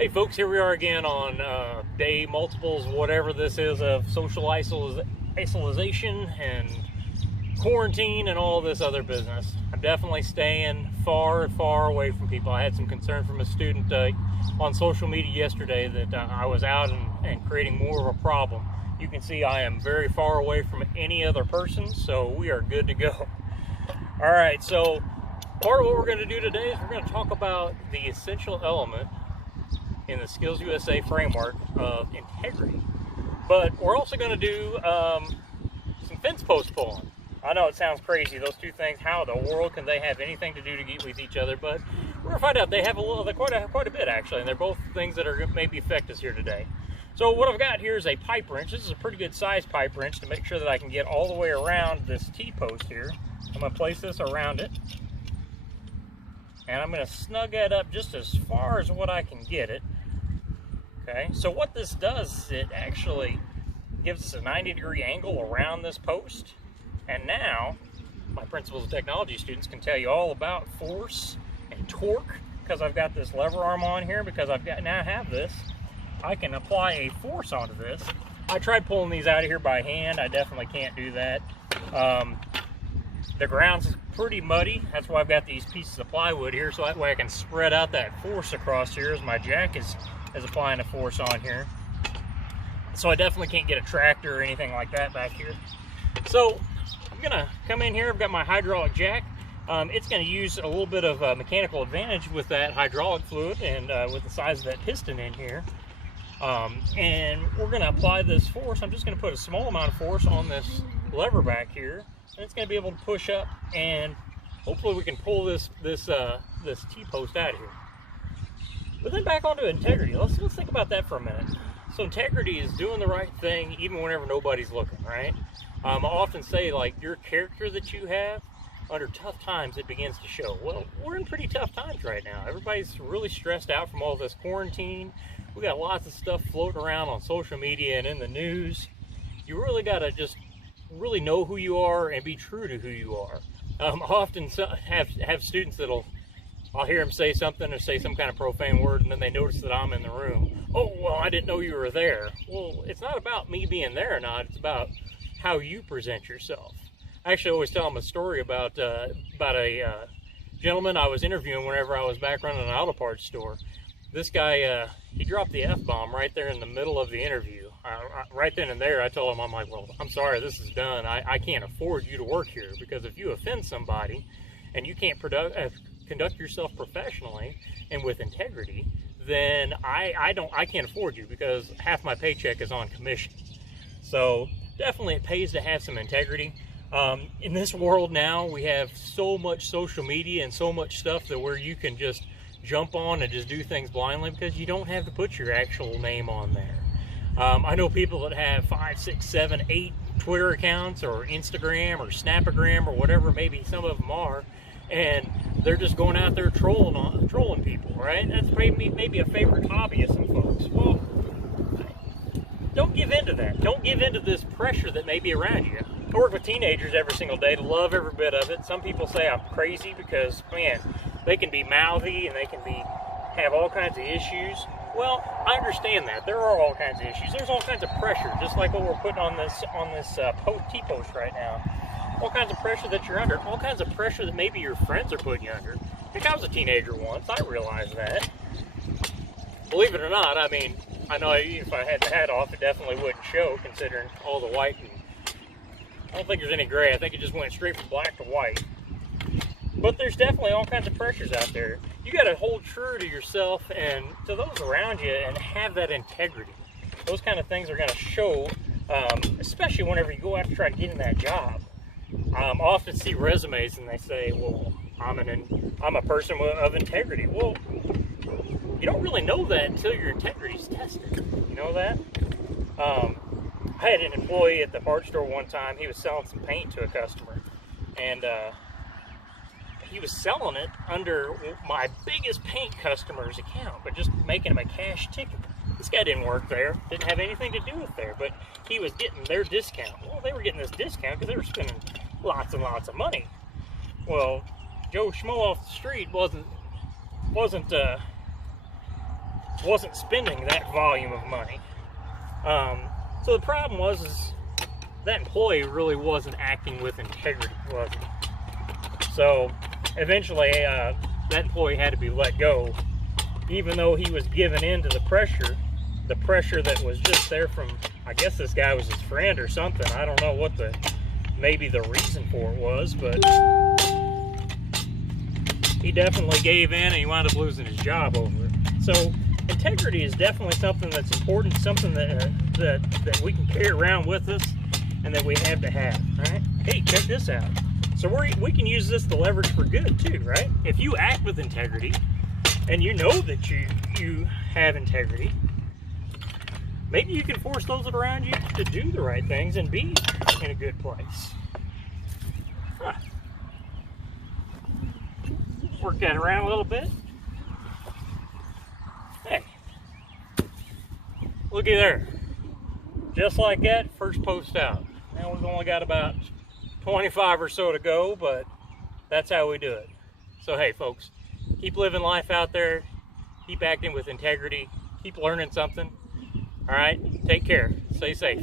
Hey folks, here we are again on day multiples, whatever this is, of social isolation and quarantine and all this other business. I'm definitely staying far away from people. I had some concern from a student on social media yesterday that I was out and creating more of a problem. You can see I am very far away from any other person, so we are good to go. All right, so part of what we're going to do today is we're going to talk about the essential element in the Skills USA framework of integrity. But we're also going to do some fence post pulling. I know it sounds crazy, those two things. How in the world can they have anything to do with each other? But we're going to find out they have quite a bit actually, and they're both things that are maybe affect us here today. So what I've got here is a pipe wrench. This is a pretty good size pipe wrench to make sure that I can get all the way around this T-post here. I'm going to place this around it, and I'm going to snug that up just as far as what I can get it. Okay, so what this does is it actually gives us a 90-degree angle around this post. And now, my principles of technology students can tell you all about force and torque, because I've got this lever arm on here, because now have this. I can apply a force onto this. I tried pulling these out of here by hand. I definitely can't do that. The ground's pretty muddy. That's why I've got these pieces of plywood here, so that way I can spread out that force across here as my jack is applying a force on here. So I definitely can't get a tractor or anything like that back here. So I'm gonna come in here. I've got my hydraulic jack. It's gonna use a little bit of mechanical advantage with that hydraulic fluid and with the size of that piston in here. And we're gonna apply this force. I'm just gonna put a small amount of force on this lever back here, and it's gonna be able to push up, and hopefully we can pull this T-post out of here. But then back onto integrity. Let's think about that for a minute. So integrity is doing the right thing even whenever nobody's looking, right? I often say, like, your character that you have, under tough times it begins to show. Well, we're in pretty tough times right now. Everybody's really stressed out from all this quarantine. We got lots of stuff floating around on social media and in the news. You really got to just really know who you are and be true to who you are. I often have students I'll hear them say something or say some kind of profane word, and then they notice that I'm in the room. Oh, well, I didn't know you were there. Well, it's not about me being there or not. It's about how you present yourself. I actually always tell them a story about a gentleman I was interviewing whenever I was back running an auto parts store. This guy, he dropped the F-bomb right there in the middle of the interview. Right then and there, I told him, I'm like, well, I'm sorry, this is done. I can't afford you to work here, because if you offend somebody and you can't conduct yourself professionally and with integrity, then I can't afford you, because half my paycheck is on commission. So definitely it pays to have some integrity. In this world now, we have so much social media and so much stuff that where you can just jump on and just do things blindly, because you don't have to put your actual name on there. I know people that have 5, 6, 7, 8 Twitter accounts or Instagram or Snapagram or whatever maybe some of them are, and they're just going out there trolling people, right? That's maybe a favorite hobby of some folks. Well, don't give in to that. Don't give in to this pressure that may be around you. I work with teenagers every single day, love every bit of it. Some people say I'm crazy because, man, they can be mouthy and they can have all kinds of issues. Well, I understand that. There are all kinds of issues. There's all kinds of pressure, just like what we're putting on this T-post right now. All kinds of pressure that you're under, all kinds of pressure that maybe your friends are putting you under. Heck, I was a teenager once. I realized that. Believe it or not, I mean, I know if I had the hat off, it definitely wouldn't show, considering all the white. And I don't think there's any gray. I think it just went straight from black to white. But there's definitely all kinds of pressures out there. You got to hold true to yourself and to those around you and have that integrity. Those kind of things are going to show, especially whenever you go out to try to get in that job. I often see resumes and they say, well, I'm a person of integrity. Well, you don't really know that until your integrity is tested. You know that? I had an employee at the parts store one time. He was selling some paint to a customer, and he was selling it under my biggest paint customer's account, but just making him a cash ticket. This guy didn't work there, didn't have anything to do with there, but he was getting their discount. Well, they were getting this discount because they were spending lots and lots of money. Well, Joe Schmo off the street wasn't wasn't spending that volume of money. So the problem was is that employee really wasn't acting with integrity, was he? So eventually that employee had to be let go, even though he was giving in to the pressure that was just there from, I guess this guy was his friend or something. I don't know what maybe the reason for it was, but he definitely gave in and he wound up losing his job over it. So integrity is definitely something that's important, something that we can carry around with us and that we have to have, right? Hey, check this out. So we can use this to leverage for good too, right? If you act with integrity and you know that you have integrity, maybe you can force those around you to do the right things and be in a good place. Huh. Work that around a little bit. Hey, looky there. Just like that, first post out. Now we've only got about 25 or so to go, but that's how we do it. So hey folks, keep living life out there, keep acting with integrity, keep learning something. All right, take care, stay safe.